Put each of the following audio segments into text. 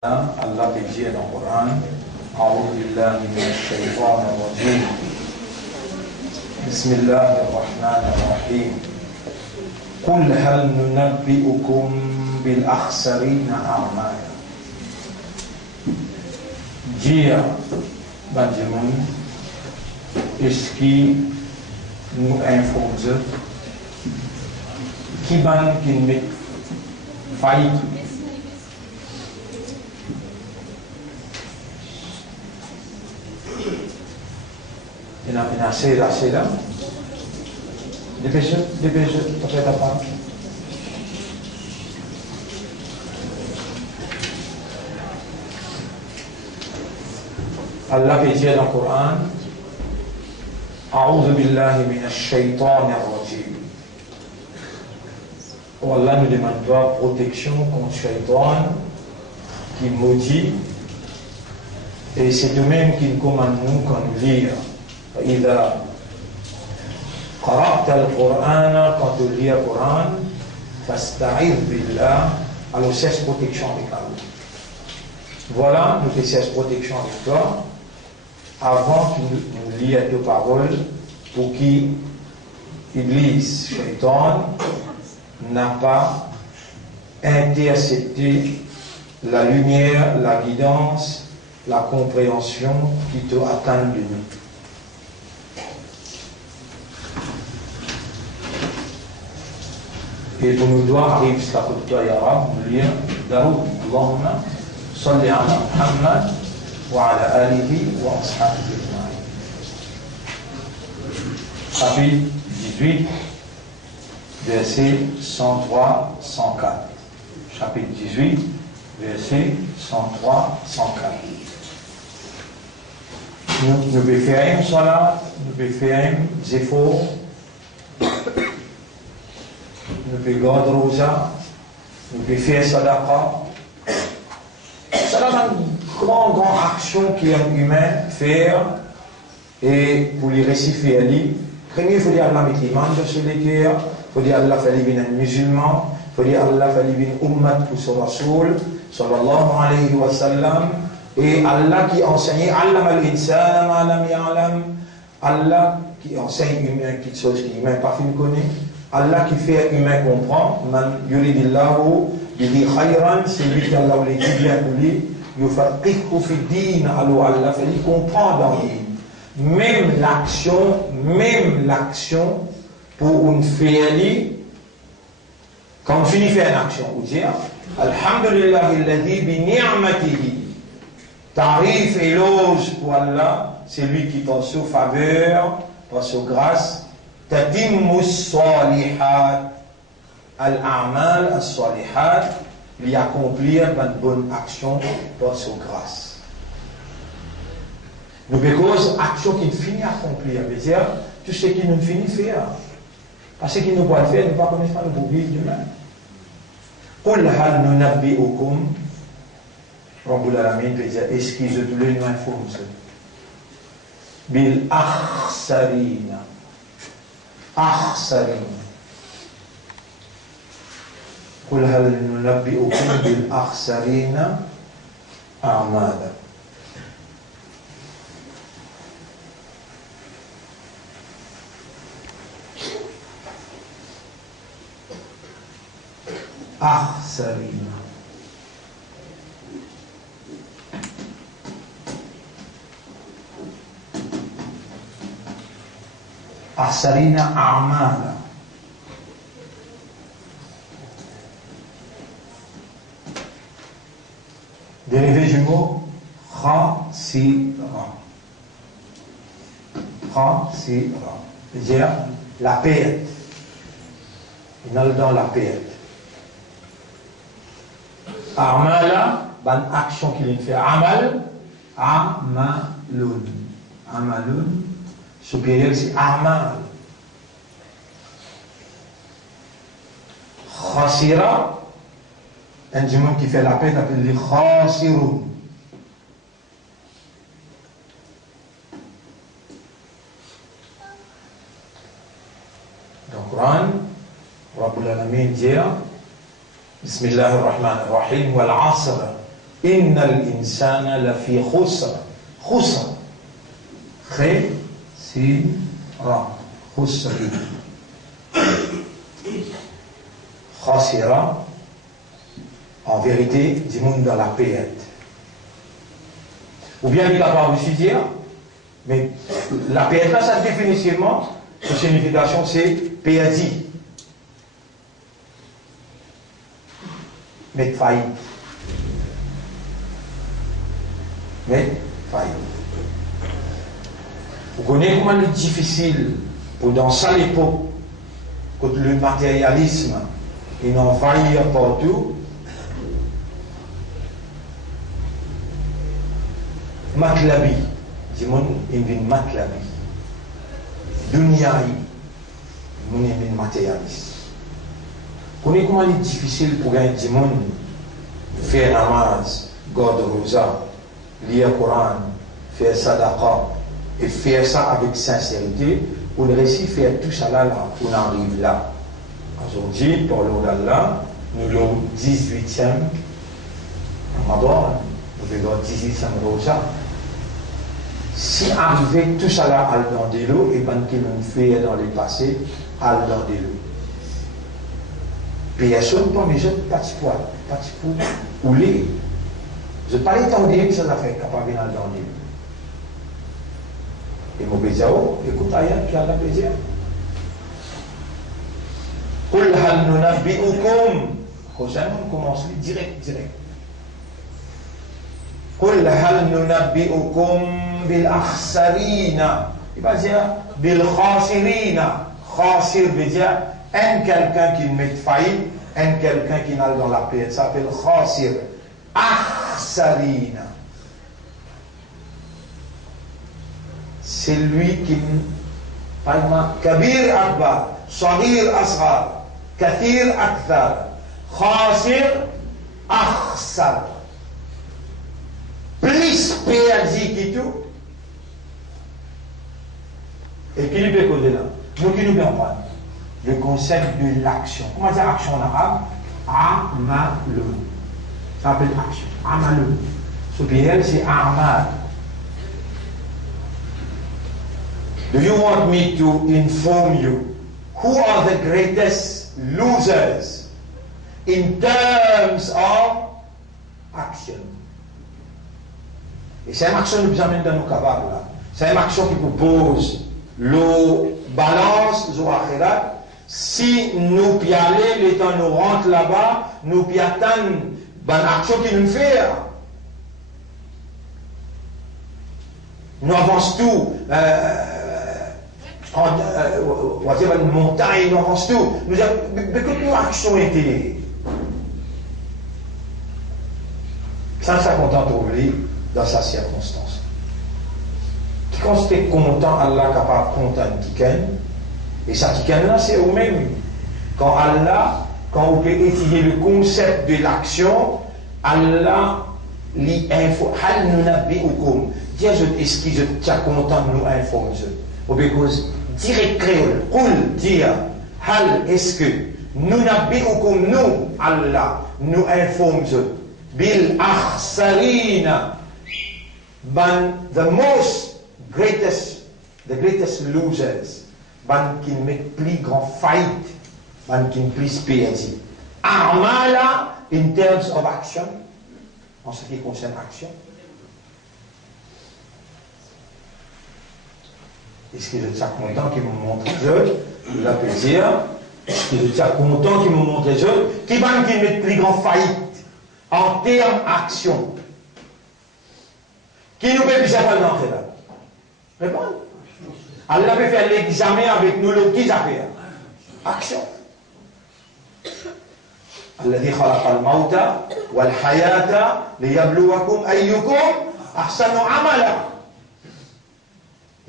Allah te dit dans le Coran, أعوذ بالله من الشيطان الرجيم بسم الله الرحمن الرحيم قل هل ننبئكم بالأخسرين أعمالا. Dire, Benjamin, est-ce qui nous informe qui ban qui met faillite. Il y a assez là. Dépêchez, t'as fait ta part. Allah dit dans le Coran, أعوذ بالله من الشيطان الرجيم. Allah nous demande protection contre le shaitan qui maudit, et c'est de même qu'il commande nous quand nous lire. إذا قرأت القرآن quand tu lis le Coran فاستعذ بالله, alors cherche protection avec Allah. Voilà, nous te cherchons protection avec toi avant que nous lisions tes paroles pour qu'Iblis, Shaitan, n'a pas intercepté la lumière, la guidance, la compréhension qui te attend de nous. Et pour nous doit arriver jusqu'à côté de Yarab, nous lire Daroud, Allahumma salli ala Muhammad wa ala alihi wa ashabihi ajma'in. Chapitre 18, verset 103-104. Chapitre 18, verset 103-104. Nous pouvons faire un salat, nous pouvons faire un efforts. Nous pouvons garder rosa, nous pouvons faire sadaqa. C'est une grande action qu'un humain fait et pour les réciter à lui. Premier, il faut dire Allah met l'iman sur les cœurs, il faut dire Allah fait l'ibn un musulman, il faut dire Allah fait l'ibn ummat pour son rasoul, sallallahu alayhi wa sallam, et Allah qui enseigne, Allah al-insana ma lam ya'lam, Allah qui enseigne humain quelque chose qui humain pas fin connaît. Allah qui fait humain comprend, man yuridillahu bihi khayran, c'est lui qui Allah voulait dire bien pour lui, yufaqihu fi din, alors Allah fait lui comprendre dans lui. Même l'action pour une faire, quand on finit faire une action, on dit Alhamdulillah alladhi bi ni'matihi, tarif éloge pour Allah, c'est lui qui t'en sous faveur, par sa grâce. تتم الصالحات الأعمال الصالحات lui accomplir une bonne action par sa grâce. Nous cause action qui finit à accomplir, veut dire tout ce qui nous finit faire. Parce que nous pouvons faire, nous ne pouvons pas nous vivre demain. قل هل ننبئكم رب العالمين veut dire est-ce qu'ils ont tous les nous informent بالأخسرين أخسرين قل هل ننبئكم بالأخسرين أعمالا. أخسرين أخسرين أعمالا. Dérivé du mot khasira. Khasira. C'est-à-dire la perte. Il est dans la perte. Amala, bonne action qu'il fait. Amal, amalun. Amalun. Supérieur, c'est amal. Khasira, un diamant qui fait la paix, appelle les khasirun. Dans le Coran, Rabbul Alamin dit بسم الله الرحمن الرحيم والعصر Innal insana lafi khusr. Khusr. Khasira. Khusri. Khasira. En vérité, du monde dans la perte. Ou bien il n'a pas aussi dire, mais la perte là, ça définitivement, sa signification c'est perdu. Mettre faillite. Mettre faillite. Vous connaissez comment il est difficile pour dans ça l'époque, quand le matérialisme est envahi partout. Matlabi, dis-moi, il vient matlabi. Dunyai, il vient matérialiste. Vous connaissez comment il est difficile pour un dimon faire namaz, garder rosa, lire le Coran, faire sadaqa, et faire ça avec sincérité, pour le réussir faire tout ça là, on arrive là. Aujourd'hui, parlons d'Allah, nous l'avons 18e Ramadan, nous avons 18e rosa. Si arrivé tout ça là, à dans de l'eau, et ben qu'il nous fait dans les passés, à dans de l'eau. Personne pas mais je pas de poids, ou les. Je ne parle pas de ça fait capable dans de l'eau. Et mon bézao, écoute rien qui a la plaisir. Qul hal nunabbi'ukum. Prochainement, on commence direct. Qul hal nunabbi'ukum bil akhsarina. Il va dire bil khasirina. Khasir veut dire un quelqu'un qui met faillite, un quelqu'un qui n'a dans la paix. Ça s'appelle khasir. Akhsarina. C'est lui qui, par exemple, Kabir Akbar, Saghir Asghar, Kathir Akthar, Khasir Akhsar. Plus perdu que tout. Et qui nous peut causer là? Nous qui nous peut prendre le concept de l'action. Comment dire action en arabe? Amalu. Ça s'appelle action. Amalu. Ce qui est, c'est amal. Do you want me to inform you who are the greatest losers in terms of action? Et c'est une action qui nous amène dans nos capables là. C'est une action qui propose le balance au akhirat. Si nous y aller, le temps nous rentre là-bas, nous y attendre une action qui nous fait. Nous avançons tout. On va dire une montagne, nous avançons tout. Nous avons beaucoup d'action été. Ça content de trouver dans sa circonstance. Qui quand tu content, Allah capable content qui gagne. Et ça qui gagne là, c'est vous-même. Quand Allah, quand vous pouvez étudier le concept de l'action, Allah li info. Hal nunabbi'ukum. Dire est-ce que je suis content de nous informer. Ou because direct créole, qul dire hal est-ce que nunabbi'ukum nous Allah nous informe bil akhsarina ban the greatest losers ban qui met plus grand fight ban qui plus perdu amala in terms of action en ce qui concerne action. Est-ce que je suis content qu'il me montre je la plaisir? Est-ce que je suis content qu'il me montre je qui va qui met plus grand faillite en termes d'action? Qui nous peut déjà faire l'entrée là? Répondre. Allah peut faire l'examen avec nous, le qui a fait? Action. الذي خلق الموت والحياة ليبلوكم أيكم أحسن عملا.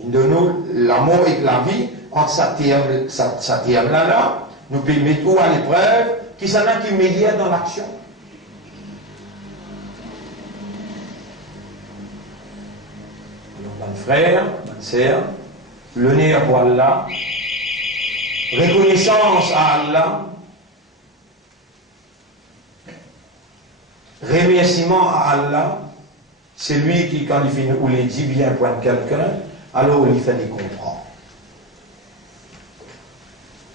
Il donne la mort et la vie entre sa terme là, nous pouvons mettre tout à l'épreuve, qui s'en a qui médiate dans l'action. Donc, mon frère, ma sœur, l'honneur pour Allah, reconnaissance à Allah, remerciement à Allah, c'est lui qui, quand il finit ou il dit bien point de quelqu'un, alors il fait les comprendre.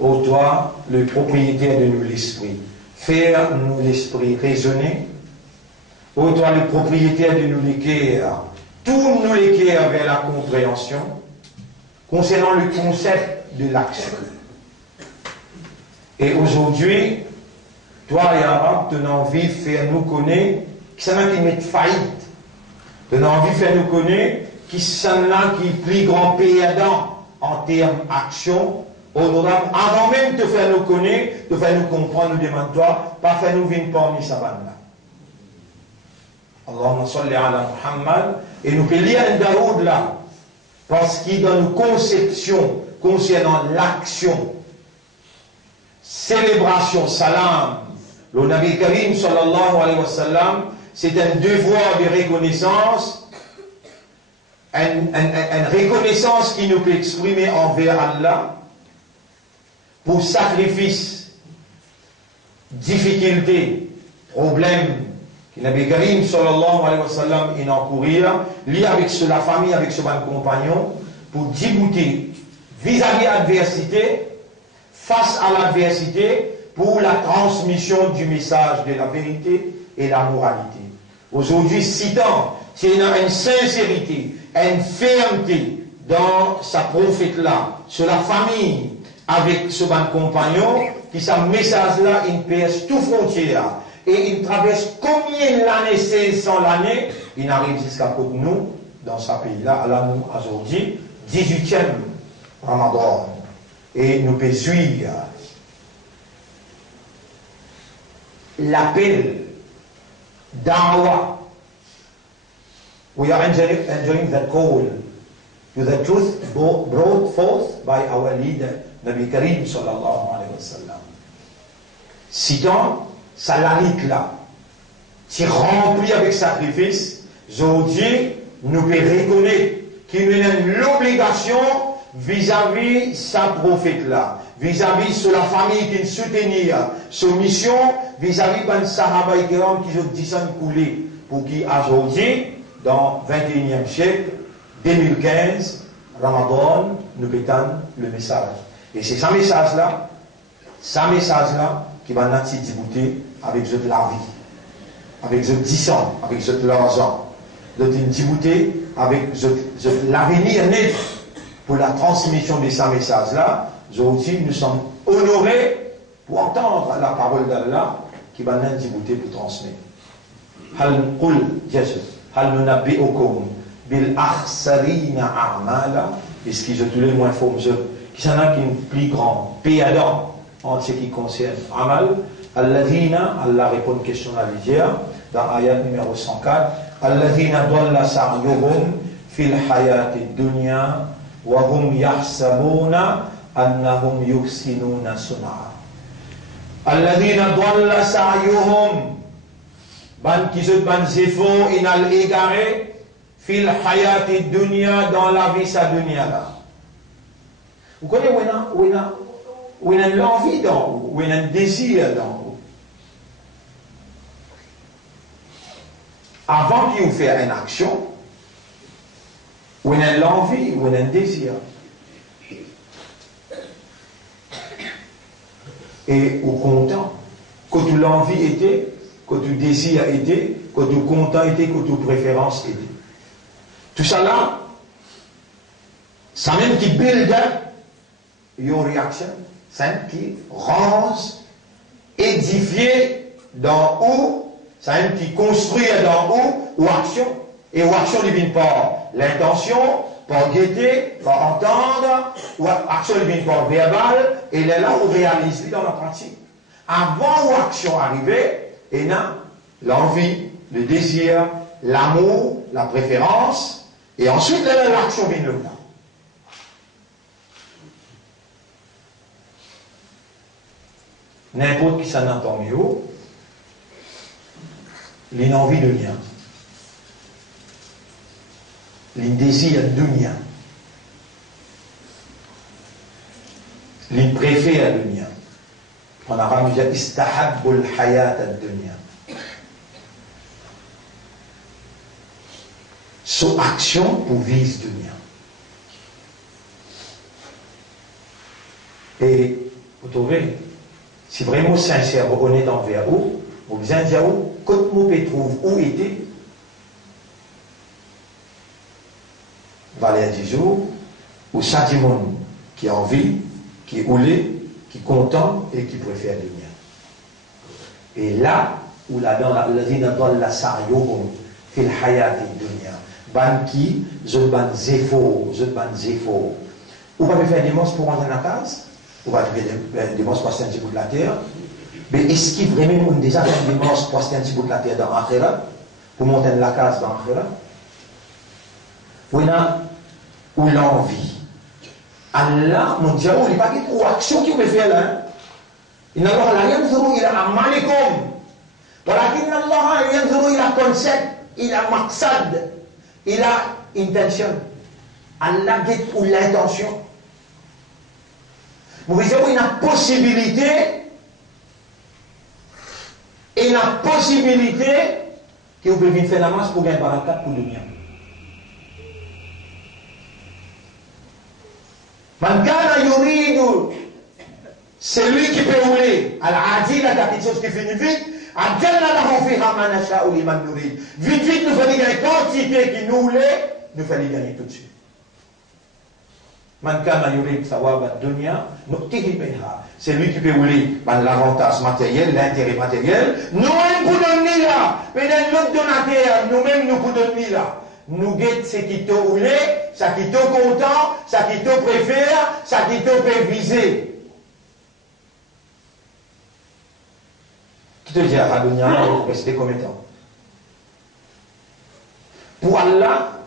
Ô toi, le propriétaire de nous l'esprit, faire-nous l'esprit raisonner. Ô toi, le propriétaire de nous l'équerre, tourne-nous l'équerre vers la compréhension concernant le concept de l'action. Et aujourd'hui, toi et Arabe, tu as envie de faire nous connaître qui sont là qui mettent faillite. Tu as envie de faire nous connaître qui sont là qui plus grand perdant en termes d'action. Honorable, avant même de te faire nous connaître, de faire nous comprendre, nous demande-toi, pas faire nous venir parmi sa bande là. Allahumma salli ala Muhammad, et nous pouvons lire un Daoud là, parce qu'il donne une conception concernant l'action, célébration, salam, le Nabi Karim sallallahu alayhi wa sallam, c'est un devoir de reconnaissance, une reconnaissance qui nous peut exprimer envers Allah, pour sacrifice, difficulté, problème, que Nabi Karim sallallahu alayhi wa sallam il encourir, lié avec la famille, avec son compagnon, pour débouter vis-à-vis l'adversité, face à l'adversité, pour la transmission du message de la vérité et la moralité. Aujourd'hui, citant, c'est une sincérité, une fermeté dans sa prophète-là, sur la famille, avec ce bon compagnon, qui ce message-là, il perce toute frontière. Et il traverse combien d'années, 500 l'année, il arrive jusqu'à côté de nous, dans ce pays-là, à la nous, aujourd'hui, 18e Ramadan. Et nous pouvons suivre l'appel d'Awa. We are enjoying the call to the truth brought forth by our leader, Nabi Karim sallallahu alayhi wa sallam. Citant, ça l'arrête là. C'est rempli avec sacrifice. Aujourd'hui, nous pouvons reconnaître qu'il nous a l'obligation vis-à-vis sa prophète là, vis-à-vis de la famille qui nous soutenir, sa mission, vis-à-vis de Sahaba et Kiram qui ont dit coulé pour qui aujourd'hui, dans le 21e siècle, 2015, Ramadan, nous pétons le message. Et c'est ce message-là, qui va nous débouter avec la vie, avec 10 ans, avec l'argent, de débouter avec l'avenir net pour la transmission de ce message-là. Aujourd'hui, nous sommes honorés pour entendre la parole d'Allah qui va nous débouter pour transmettre. Hal qul Jesus, hal nunabbi'ukum bil akhsarina a'mala, est-ce qu'ils ont tous les moins faux, qui sont là qui sont plus grands, perdants en ce qui concerne Amal, Alladhina, Allah répond une question à l'hier, dans ayat numéro 104, Alladhina dalla sa'yuhum fil hayati dunya, wa hum yahsabuna annahum yuhsinuna sun'a. Alladhina dalla sa'yuhum, ban qui se ban efforts inal égaré, fil hayati dunya, dans la vie sa dunya là. Vous connaissez où il y a l'envie dans vous, où il y a un désir dans vous. Avant qu'il vous fasse une action, où il y a l'envie, où il y a un désir. Et au content, que tout l'envie était, que tout désir était, que tout content était, que tout préférence était. Tout ça là, ça même qui build up your reaction, ça qui range, édifié dans où, ça même qui construit dans où, ou action. Et ou action ne vient pas l'intention, par gaieté, par entendre, ou action ne vient pas verbal, et elle est là où réalise dans la pratique. Avant où action arrivait, et là, l'envie, le désir, l'amour, la préférence, et ensuite l'action vient là. N'importe qui s'en entend mieux, il a envie de lien. Il désire de lien. Il préfère le lien. En arabe, il dit istahabbul hayat ad-dunya. son action pour vise dunya. Et vous trouvez, si vraiment sincère, honnête envers vous, vous besoin de dire quand vous pouvez trouver où était, Valère du jour, ou chaque monde qui a envie, qui est oulé, qui est content et qui préfère dunya. Et là, où là-dedans, la saryohum, fil hayati dunya, ban qui, je ban zéfo. Ou pas faire des monstres pour rentrer dans la case, ou pas faire des monstres pour rester un petit bout de la terre, mais est-ce qu'il vraiment déjà fait des monstres pour rester un petit bout de la terre dans l'Akhira, pour monter dans la case dans l'Akhira? Ou l'envie. Allah, mon Dieu, il n'y a pas de action qu'il peut faire là. إن الله لا ينظر إلى أعمالكم ولكن الله ينظر إلى concept, إلى مقصد, إلى intention. Allah get pour l'intention. Vous voyez, il y a une possibilité, et la possibilité que vous pouvez faire la masse pour gagner barakat pour le bien. Man kana yuridu, celui qui peut rouler, al-adila, quelque chose qui finit vite, adjalla lahu fiha ma nasha'u liman nurid. Vite, nous faisons gagner quantité qui nous voulait, nous faisons gagner tout de suite. Man kana yurid sawab ad-dunya, nu'tihi minha. C'est lui qui peut rouler l'avantage matériel, l'intérêt matériel. Nous-mêmes pour donner là, mais dans l'autre donateur, nous-mêmes nous pour donner là. Nous guettons ce qui t'a roulé, ce qui t'a content, ce qui t'a préfère, ce qui t'a fait viser. Qui te dit à Dunya, vous restez combien de temps? Pour Allah,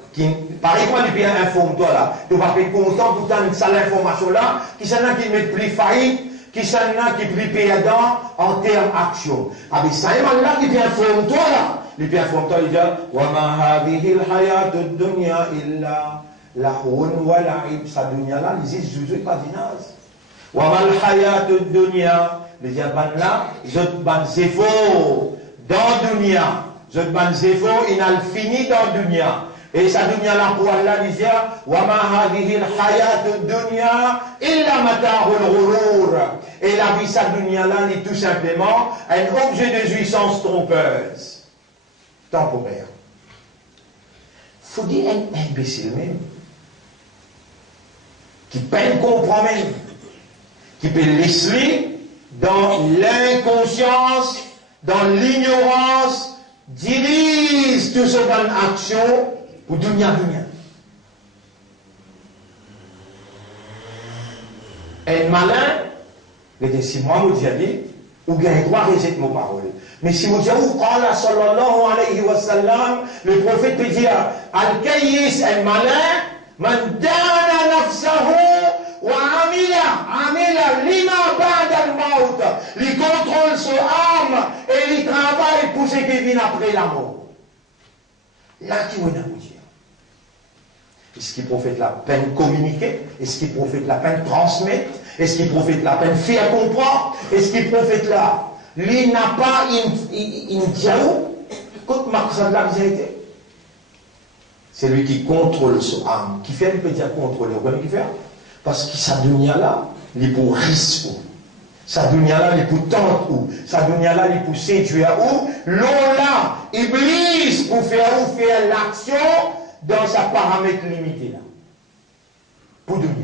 par exemple, tu bien informe-toi là, tu vas faire content pour t'en ça l'information là, qui s'en a qui met plus faillite, qui s'en a qui plus perdant en termes d'action. Ah mais ça y est, Allah qui bien informe-toi là. Les bien informe-toi, il dit wa ma hadhihi al-hayatu ad-dunya illa lahun wa la'ib. Sa dunya là, les jouent pas dinaz. Wa ma al-hayatu ad-dunya, les gens là, je ban zéfo dans dunya, je ban zéfo il a fini dans dunya. Et sa dunya là pour Allah dit wa ma hadhihi al-hayatu ad-dunya illa mata'ul ghurur. Et la vie sa dunya là est tout simplement un objet de jouissance trompeuse. Temporaire. Faut dire un imbécile même, qui peine comprend même, qui peut laisser dans l'inconscience, dans l'ignorance, dirige toute cette bonne action pour dunya. Un malin, il dit si moi, je dis, ou bien droit rejette mon parole. Mais si vous dites, qala sallallahu alayhi wa sallam, le prophète peut dire, al-kayyis, al-malin, man dana nafsahu wa amila lima ba'da al-maut. Il contrôle son âme et il travaille pour ce qui vient après la mort. Là, qui vous dire? Est-ce qu'il profite la peine communiquer? Est-ce qu'il profite la peine transmettre? Est-ce qu'il profite la peine faire comprendre? Est-ce qu'il profite là? Lui n'a pas une diaou. Quand Marxan l'a vérité. C'est lui qui contrôle son âme. Qui fait, il peut dire contrôler. Vous voyez qui fait? Parce que sa dunya là, il est pour risque. Sa dunya là, il est pour tente ou. Sa dunya là, il est pour séduire ou. L'on là, Iblis pour faire l'action dans sa paramètre limité là. Pour dunya.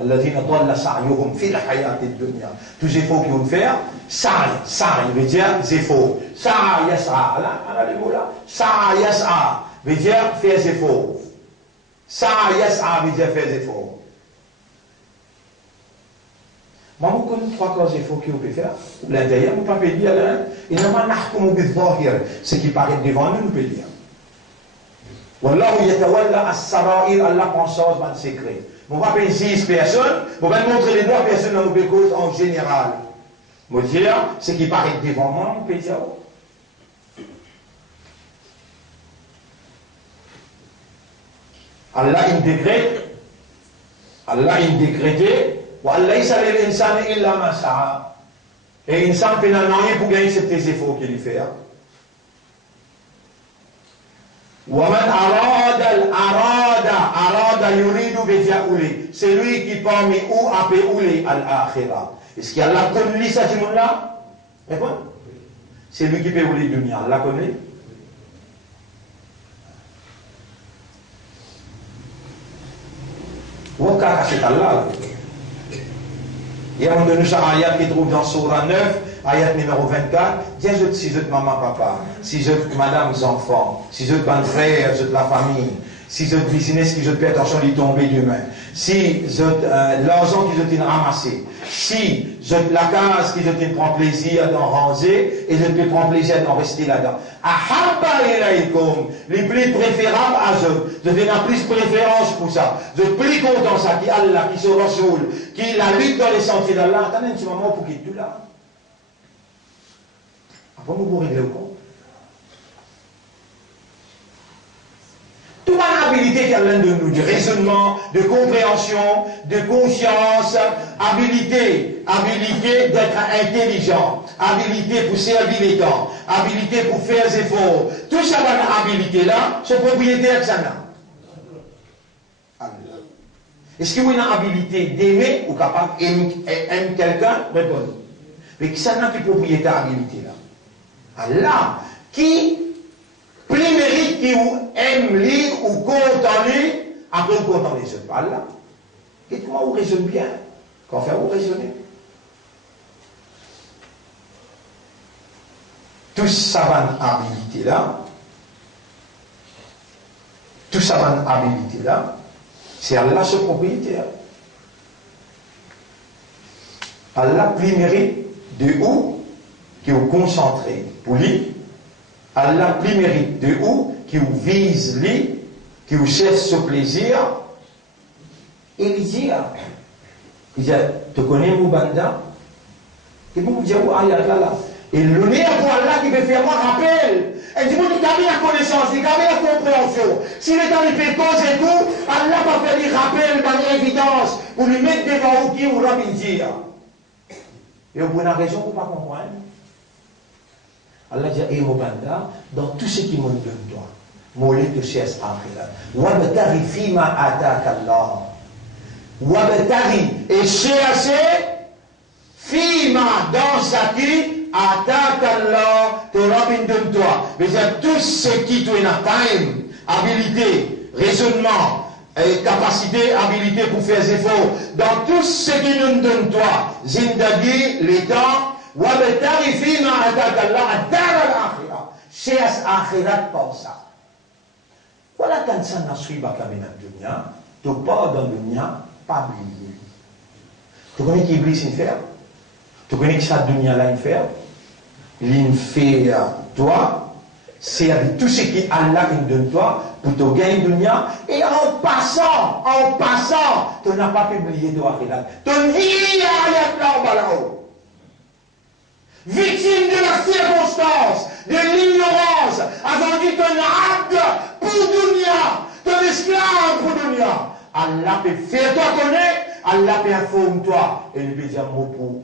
الذين ضل سعيهم في الحياة الدنيا. Tous les efforts qu'ils vont faire, sa'i veut dire des efforts. Sa'a yas'a, là, les mots là. Sa'a yas'a veut dire faire des efforts. Sa'a yas'a veut dire faire des efforts. Moi, vous connaissez trois causes d'efforts que vous pouvez faire. L'intérieur, vous pouvez dire, il n'y a pas nahkumu bil-zahir. Ce qui paraît devant nous, nous pouvons dire. Wallahu yatawalla as-sara'ir, Allah prend ça dans le secret. On va pas 6 personnes, on va montrer les 2 personnes dans nos causes en général. On va dire, ce qui paraît devant moi, on peut dire. Allah décrète, wa Allah isa lil insani illa ma sa'a. Et l'insan peut n'en rien pour gagner ces efforts qu'il fait. C'est lui qui parmi ou appelle oulé al-akhira. Est-ce qu'il y a la connu ça du monde là? C'est lui qui peut ouler dunya. La connaît? Waka c'est Allah. Il y a un de nos ayats qui trouve dans Surah 9, ayat numéro 24. Dis si je te maman, papa, si je te madame, enfants, si je te ban frère, je te la famille, si je te business qui je te fais attention d'y tomber demain, si je l'argent qui je t'ai ramassé, si je la case qui je te prends plaisir d'en ranger et je te prends plaisir d'en rester là-dedans. Ahabba ilaykum, les plus préférables à je fais la plus préférence pour ça. Je plus content ça, qui Allah, qui se Rasoul, qui la lutte dans les sentiers d'Allah. Attendez un petit moment pour qu'il tout là. Après, nous vous régler au compte. Toute habilité qu'il y a l'un de nous, de raisonnement, de compréhension, de conscience, habilité d'être intelligent, habilité pour servir les temps, habilité pour faire des efforts, tout ça dans habilité-là, c'est propriétaire que ça n'a. Est-ce que vous avez une habilité d'aimer ou capable d'aimer quelqu'un? Répondez. Mais qui ça n'a qui propriétaire habilité-là? Allah, qui plus mérite qui vous aime lire ou content lire, après vous content les autres. Allah. Et comment vous raisonnez bien? Quand faire vous raisonner? Tout ça va habilité là. Tout ça va habilité là. C'est Allah ce propriétaire. Allah plus mérite de où qui vous concentrez pour lui. Allah plus mérite de où qui vous vise lui, qui vous cherche ce plaisir. Et il dit, tu connais Moubanda? Et vous dites, ah, il y a là. Et le nez pour Allah qui peut faire moi rappel. Et du coup, il a mis la connaissance, il a mis la compréhension. Si l'État lui fait cause et tout, Allah va faire des rappels dans l'évidence pour lui mettre devant vous qui ou là, il dit. Et vous avez raison pour ne pas comprendre. Allah dit, eh Moubanda, dans tout ce qui me donne toi, Moulé te cherche akhirat. Wabtari fima ataka Allah. Wabtari et chercher fima dans sa qui ataka Allah te rabin donne toi. Mais c'est tout ce qui tu as time, habilité, raisonnement, capacité, habilité pour faire des efforts. Dans tout ce qui nous donne toi, zindagi, les temps, wabtari fima ataka Allah dar al-akhirah. Cherche akhirat pour ça. Voilà quand ça n'a suivi pas comme dans le dunya, tu pars dans le dunya, pas oublier. Tu connais qui Iblis il fait? Tu connais que ça dunya là il fait? Il fait toi, c'est avec tout ce qui Allah il donne toi pour te gagner dunya et en passant, tu n'as pas publié toi là. Ton vie à là en bas là-haut. Victime de la circonstance, de l'ignorance, avant dit ton abd pour dunya, ton esclave pour dunya. Allah peut faire toi connaître, Allah peut informer toi. Et il peut dire mot pour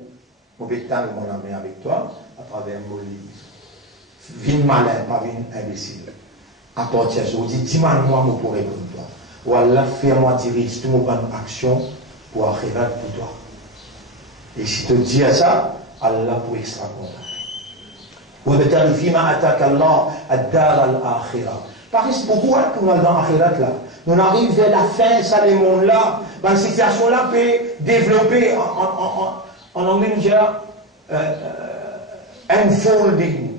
mon pétale, mon ami avec toi, à travers mon livre. Vine malin, pas vine imbécile. À partir de ça, dis, dis-moi moi pour répondre toi. Ou Allah fais-moi dirige toute mon action pour akhirat pour toi. Et si tu dis à ça, Allah pour extra content. وَبَتَغِ فِيمَا أَتَاكَ اللَّهُ الدَّارَ الْآخِرَةَ. Parce que pourquoi nous allons dans l'akhirat là? Nous arrivons vers la fin, ça, les mondes là, dans cette situation-là, peut développer en anglais, nous disons, unfolding.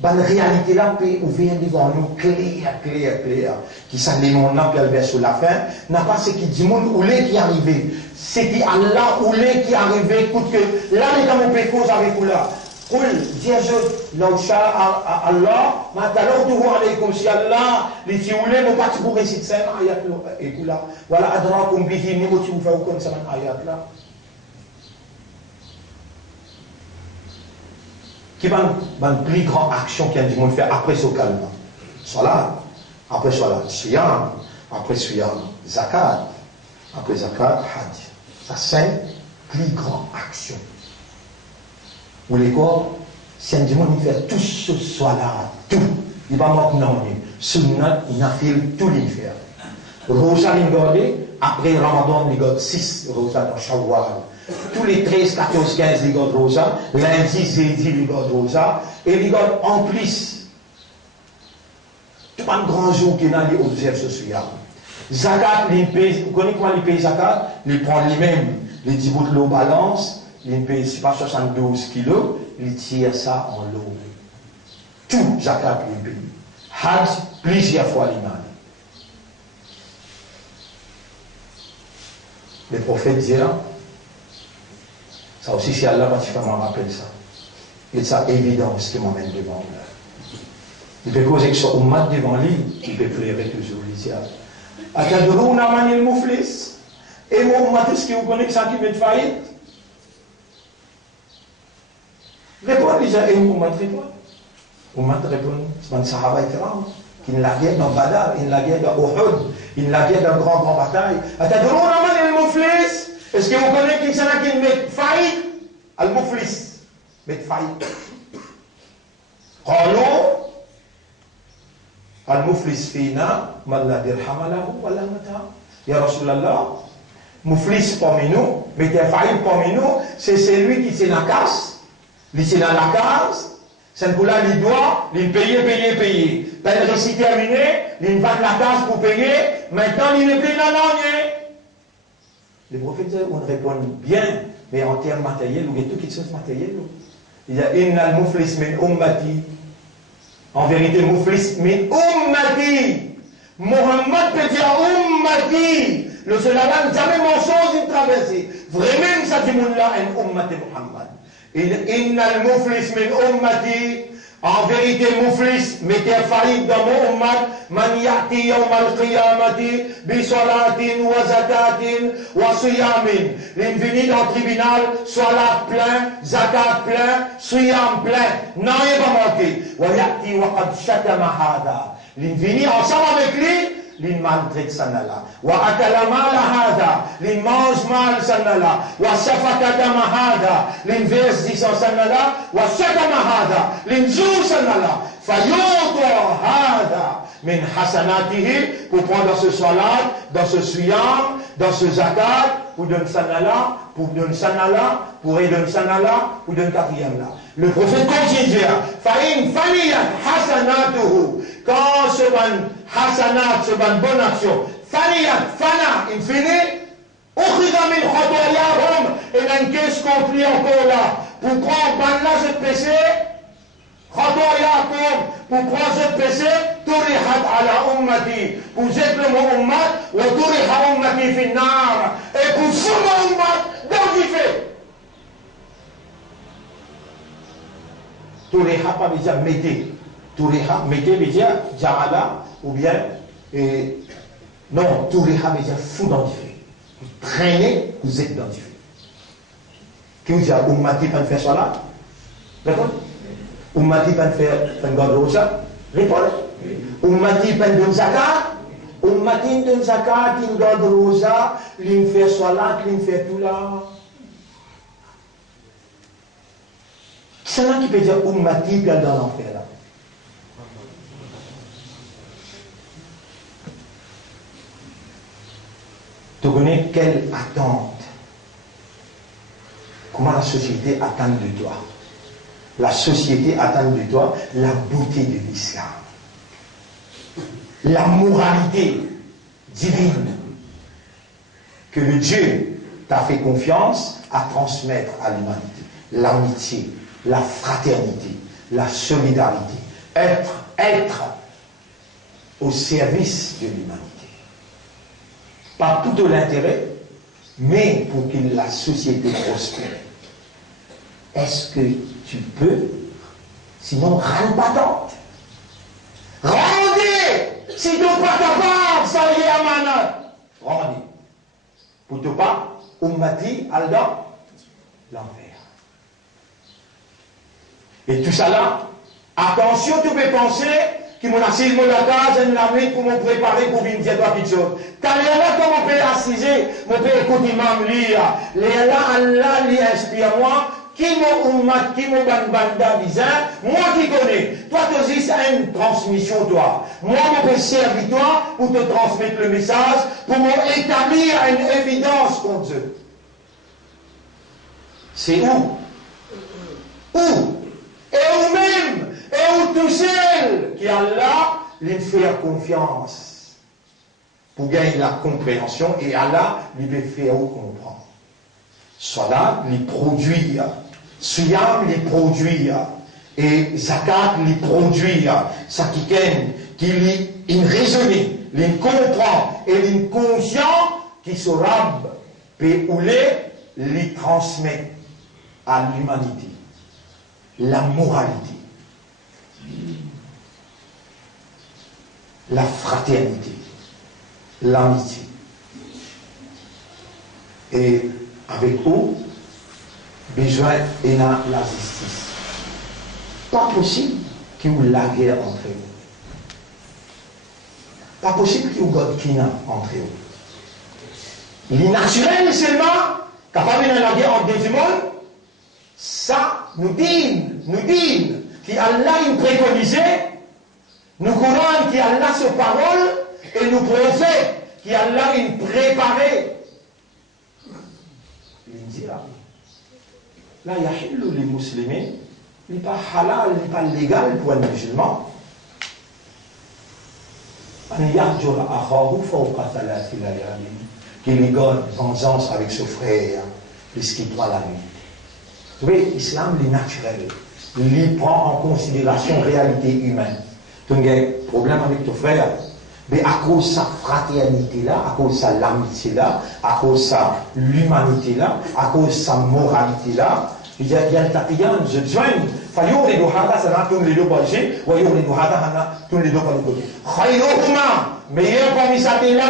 Dans la réalité là, peut ouvrir devant nous, clair. Qui sont les mondes là, qui arrivent sur la fin, n'a pas ce qui dit, monde ou les qui arrivent. C'est qui Allah ou les qui arrivent, écoute que là, les gens ont fait cause avec vous là. قل ديجو لو شاء الله ما تلوته عليكم si Allah les tiouler mo pas pour réciter ça ayat et kula wala adrakum bihi ni mo tiu fa kon ça ayat là qui va une plus grande action qu'il y a du monde faire après ce calme salat après salat siyam après siyam zakat après zakat hajj ça c'est plus grande action. Ou les corps, si un dimanche il fait tout ce soit là, tout, il va m'en non. sunnat, nafil, tout l'hiver. Rosa l'ingordé, après Ramadan, il y 6 Rosa dans Shawwal. Tous les 13, 14, 15, il y Rosa. Lundi, jeudi, il y Rosa. Et il y en plus. Tout un grand jour qu'il y a, il observe ce soir. Zakat, vous connaissez comment il paye Zakat? Il prend lui-même, il dit de l'eau balance, il paye, c'est pas 72 kilos, il tire ça en l'eau. Tout Zakat, il paye. Hajj, plusieurs fois l'imam. Le prophète dira, ça aussi c'est Allah particulièrement rappelle ça. Et ça évidence qui m'emmène devant lui. Il peut causer que son ummat devant lui, il peut pleurer toujours, il dit, Atadrouna manil mouflis. Et mon ummat, est-ce que vous connaissez ça qui met de faillite? Répondez déjà, et mon ummat répond. Ummat répond, c'est un sahaba ikram. Il l'a guerre dans Badar, il l'a guerre dans Uhud, il l'a guerre dans grande bataille. Atadrouna manil mouflis. Est-ce que vous connaissez qui c'est qui met faillite? Al-Mouflis. Met faillite. Qalo. Al-Muflis fina, man la dirham lahu wa la mata. Ya Rasulallah, Muflis parmi nous, mettez faillite parmi nous, c'est celui qui s'est dans la casse, il s'est dans la case, c'est pour là, il doit, il payer. Quand le récit terminé, il va de la case pour payer, maintenant il n'est plus dans l'année. Les prophètes, on répond bien, mais en termes matériels, il y a tout qui sont matériels. Il y a Inna al-Muflis min ummati. En vérité, Muflis min ummati. Mohammed peut dire ummati. Le Sulaiman, jamais mensonge, il traversé. Vraiment, ça dit là, un ummati Muhammad. Inna al-Muflis min ummati. En vérité, Muflis mettez faillite dans mon ummat. Man ya'ti yawm al-qiyamati bi salatin wa zakatin wa siyamin. L'infini dans le tribunal, salat plein, zakat plein, siyam plein. Non, il va manquer. Wa ya'ti wa qad shatama hada. L'infini ensemble avec lui, l'in maltraite sanala. Wa akala mala hada. L'in mange mal sanala. Wa safaka dama hada. L'in verse 10 sanala. Wa shatama hada. L'in joue sanala. Fayoto hada. Min hasanatihi. Pour prendre dans ce salat, dans ce suyam, dans ce zakat, pour donner sanala, pour donner sanala, pour donner sanala, pour donner quatrième là. Le prophète continue. Fa'in faniyat hasanatuhu. Quand ce ban hasanat, ce ban bonne action, faniyat, fana, infini, ukhida min khotoyahum, et dans qu'est-ce qu'on plie encore là, pour prendre ban là ce péché, khotoyahum, pour prendre ce péché, turihat ala ummati, pour jeter le mot ummat, ou turiha ummati fi nar, et pour foutre mon ummat dans le feu. Turiha pas veut dire mettez. Turiha, mettez veut dire Jamala, ou bien, non, Turiha veut dire fou dans le feu. Vous traînez, vous êtes dans le feu. Qui vous dit, Ummati pas faire cela? D'accord? Ummati pas faire Rosa? Répondez. Ummati pas de zakat? Ummati de zakat, il garde Rosa, il fait cela, il fait tout là. C'est là qui peut dire Ummati dans l'enfer là. Tu connais quelle attente? Comment la société attend de toi? La société attend de toi la beauté de l'islam. La moralité divine que le Dieu t'a fait confiance à transmettre à l'humanité. L'amitié, la fraternité, la solidarité. Être au service de l'humanité. Pas tout l'intérêt, mais pour que la société prospère. Est-ce que tu peux? Sinon, râle battante. Rendez! Si tu n'es pas capable, ça y est à manat. Rendez. Pour te pas, ummati, alda, l'enfer. Et tout ça là, attention, tu peux penser que mon assise, mon case, une lamine pour me préparer pour venir dire quelque chose. Car là, comme on peut assiser, mon père écoute imam lire. Là, Allah lui inspire moi, qui m'a ummat, qui m'a banda bizarre, moi qui connais. Toi, tu aussi, ça une transmission, toi. Moi, je peux servir toi pour te transmettre le message, pour m'établir une évidence contre Dieu. C'est où? Où? Et où-même, et où tout seul, qui a là, lui faire confiance, pour gagner la compréhension, et Allah, lui faire comprendre. Salat, lui produire. Suyam, lui produire. Et Zakat, lui produire. Sakiken, qui lui raisonne, lui comprend, et lui conscient, qui se rab, peut lui transmettre à l'humanité la moralité, la fraternité, l'amitié. Et avec eux, besoin et la justice. Pas possible qu'il y ait la guerre entre eux. Pas possible qu'il y ait Godkina entre eux. L'innaturel seulement, capable de la guerre entre deux mondes, ça nous dit qu'Allah nous préconisait, nous Coran qu'Allah se parole, et nous prophètes qu'Allah nous préparait. Il dit là, il y a les musulmans, il n'est pas halal, il n'est pas légal pour un musulman. Qu'il garde vengeance avec ce frère, puisqu'il doit la nuit. Vous voyez, l'islam, est naturel. Il prend en considération la réalité humaine. Tu as un problème avec ton frère, mais à cause de sa fraternité-là, à cause de sa l'amitié-là, à cause de sa l'humanité-là, à cause de sa moralité-là, il y a un tapiyan, je joins. Fayour les dohata, ça n'a tous les deux balgés, ou ayour les dohata, ça n'a tous les deux balgés. Khayrohuma, meilleur parmi sa là,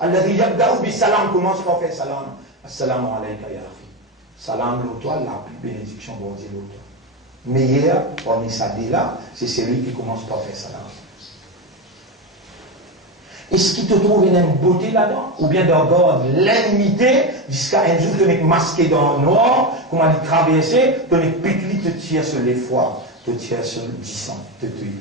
Allah dit yabda'u bi salam, commence par faire salam. Assalamu alayka ya akhi. Salam l'autre, la plus bénédiction bon Dieu l'autre. Meilleur parmi sa là, c'est celui qui commence par faire salam. Est-ce qu'il te trouve une beauté là-dedans? Ou bien d'abord l'inimité, jusqu'à un jour, tu es masqué dans le noir, comment il traverser, tu es petit, te tire sur les foies, te tire sur le sang, te tue.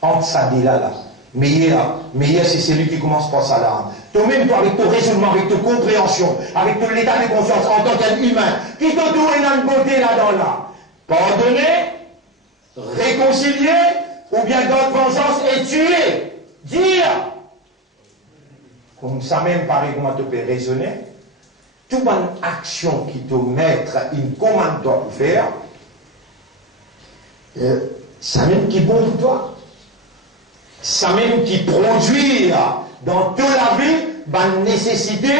Entre ça là, meilleur, c'est celui qui commence par sa larme. Toi-même, toi, avec ton raisonnement, avec ta compréhension, avec ton état de conscience en tant qu'humain, qui te trouve une beauté là-dedans là? Pardonner, réconcilier, ou bien d'autres vengeance et tuer. Dire, comme ça même paraît comment tu peux raisonner, toute bonne action qui te mettre une commande doit faire, ça même qui est bon pour toi, ça même qui produit dans toute la vie, la nécessité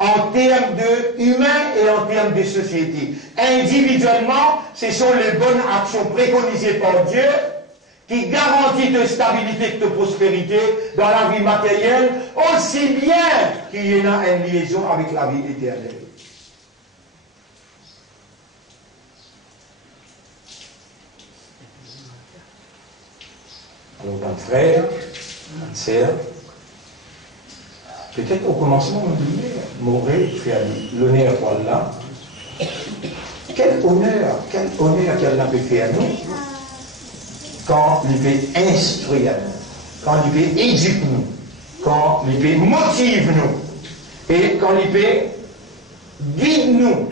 en termes de humain et en termes de société. Individuellement, ce sont les bonnes actions préconisées par Dieu qui garantit de stabilité et de prospérité dans la vie matérielle, aussi bien qu'il y en a une liaison avec la vie éternelle. Alors, mon frère, ma sœur, peut-être au commencement, on dit, m'aurait fait l'honneur pour Allah. Quel honneur qu'Allah peut faire à nous quand il peut instruire nous, quand il peut éduquer nous, quand il peut motiver nous, et quand il peut guider nous.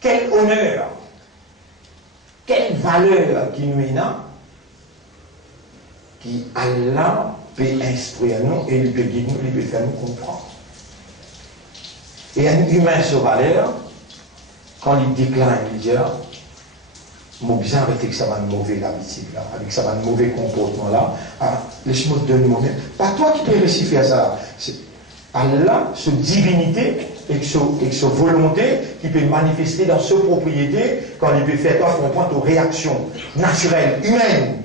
Quel honneur, quelle valeur qui nous est là, qui Allah peut instruire nous, et il peut guider nous, il peut faire nous comprendre. Et un humain sur valeur, quand il décline, il dit, moi bien avec ça va de mauvais habitude là, avec ça va de mauvais comportement là, laisse-moi te donner moi-même. Pas toi qui peux réussir faire ça. C'est Allah, sa divinité et sa volonté qui peut manifester dans sa propriété quand il peut faire toi comprendre aux réactions naturelles, humaines.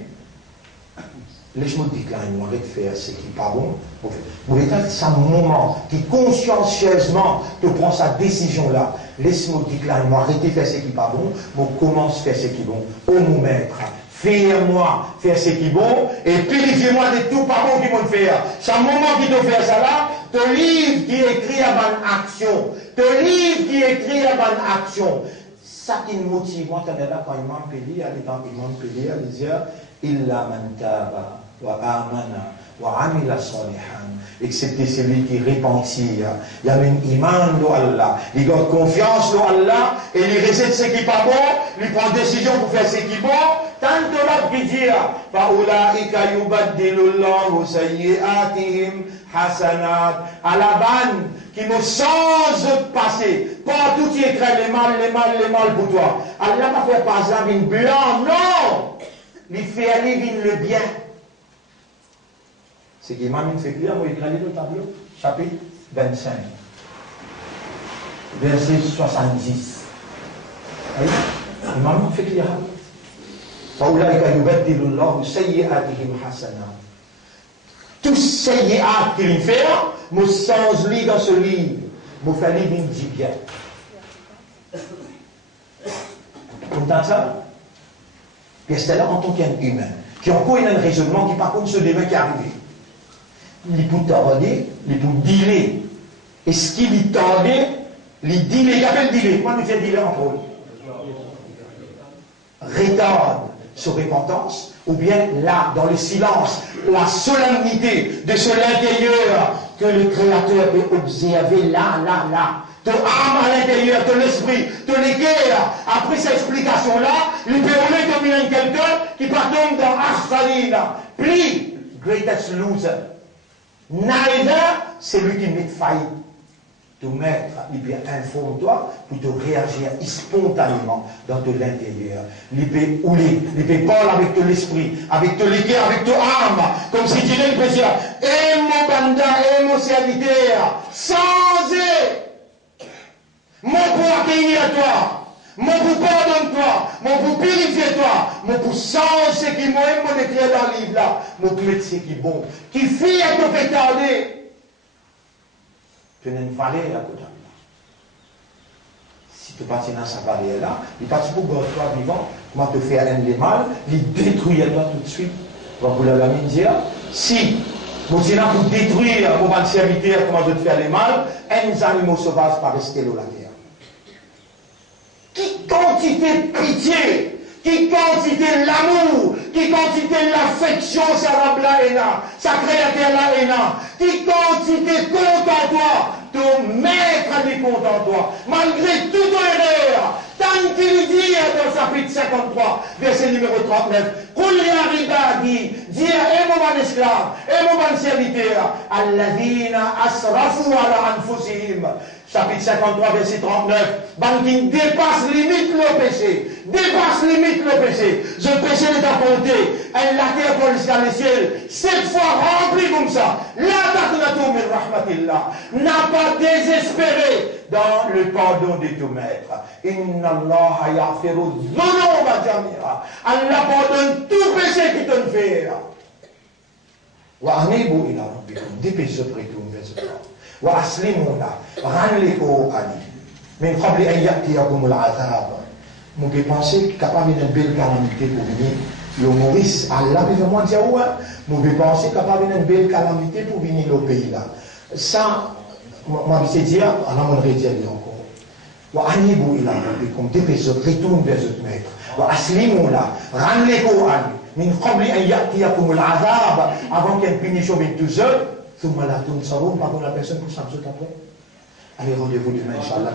Laisse-moi te déclarer, moi, arrête de faire ce qui n'est pas bon. Vous voulez dire, c'est un moment qui consciencieusement te prend sa décision là. Laisse-moi te déclarer, moi, arrête de faire ce qui n'est pas bon. Moi, commence à faire ce qui est bon. Oh mon maître, fais-moi faire ce qui est bon et purifie-moi de tout pas bon qui vont faire. C'est un moment qui te fait ça là, Ton livre qui écrit à bonne action. Ton livre qui écrit à bonne action. Ça qui nous motive, moi, là, quand Imam Peli, elle est dans Imam Peli, elle dit, Illa man taba wa amana wa amila salihan. Excepté celui qui repentit. Il y a une iman de Allah. Il garde confiance de Allah et il récite ce qui n'est pas bon. Il prend décision pour faire ce qui est bon. Tant que l'autre qui dit, Fa'ulaika yubaddilullahu sayyi'atihim hasanat. À la banne qui me change de passé. Pas tout qui écrit les mal pour toi. Allah n'a fait pas ça une blanc, non. Il fait aller le bien. C'est qu'Imam fait clair, vous écrivez le tableau, chapitre 25, verset 70. Voyez, Imam fait clair. فَأُولَٰئِكَ يُبَدِّلُ اللَّهُ سَيِّئَاتِهِمْ حَسَنَاتٍ. Tous sayyi'at qu'il fait, me change lui dans ce livre, me fait lui une dit bien. Vous entendez ça? Et c'est là en tant qu'humain, qui a encore un raisonnement qui par contre se demain qui est arrivé. Il peut tarder, il peut dealer. Et ce qu'il dit tarder, il dealer, il appelle dealer. Comment nous fait dealer en Paul? Retarde sur repentance, ou bien là, dans le silence, la solennité de ce l'intérieur que le Créateur peut observer là. Ton âme à l'intérieur, ton esprit, ton équerre. Après cette explication-là, il peut retomber quelqu'un qui part dans Ashtalina. Please, greatest loser. Neither, c'est lui qui met faillite. Te mettre, il peut informe-toi pour te réagir spontanément dans de l'intérieur. Il peut ouler, il peut parler avec ton esprit, avec ton équerre, avec ton âme. Comme si tu disais le président, et mon banda, et mon serviteur, sans mon pour accueillir toi, mon pour pardonner toi, mon pour purifier toi, mon pour changer ce qui m'a écrit dans le livre là, mon pour mettre ce qui est bon, qui fait et te fait tarder. Tu n'as une valeur à côté de là. Si tu partis dans sa valeur là, il partit pour toi vivant, comment te faire un des mal, il détruit toi tout de suite. Donc vous l'avez dire, si vous êtes là pour détruire mon serviteur, comment je te faire les mal, un animal sauvage par rester là la terre. Qui quantité de pitié, qui quantité de l'amour, qui quantité de l'affection, ça va la haine, ça crée la haine, qui quantité de compte en toi, ton maître des comptes en toi, malgré toute erreur, tant qu'il dit dans chapitre 53, verset numéro 39, dis mon esclave, et mon serviteur, Alladina asrafu ala anfusihim. Chapitre 53, verset 39. Qui dépasse limite le péché. Dépasse limite le péché. Ce péché n'est pas compté. Elle la terre pour jusqu'à le ciel. 7 fois rempli comme ça. La taqnatu min rahmatillah. N'a pas désespéré dans le pardon de ton maître. Inna Allah yaghfiru dhunuba jami'a. Allah pardonne tout péché qui te fait. Wa anibu ila rabbikum. Dépêchez près de vous, verset 3. وأسلموا له رانلكوا علي من قبل أن يأتيكم العذاب. Vous pouvez penser capable d'une belle calamité pour venir. Le Maurice, Allah peut vraiment dire ouais. Vous pouvez penser capable d'une belle calamité pour venir au pays là. Ça, moi je vais dire, Allah m'en redire encore. وأنيبوا إلى ربكم. Dépêchez, retourne vers votre maître. وأسلموا له رانلكوا علي من قبل أن يأتيكم العذاب. Avant qu'il y ait une punition vienne tout seul. ثم لا تنصرون, pardon la personne pour 5 jours après. Allez, rendez-vous demain, Inch'Allah.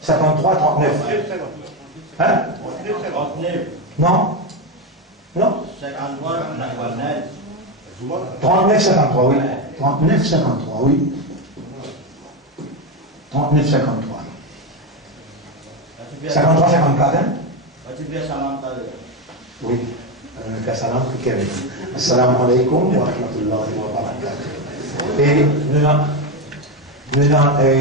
53, 39. Hein? 39. Non? 39, 53, oui. 39, 53, oui. 39, 53. 53, 54, hein? Oui. Salam Assalamu alaikum wa rahmatullahi wa barakatuh. Et nous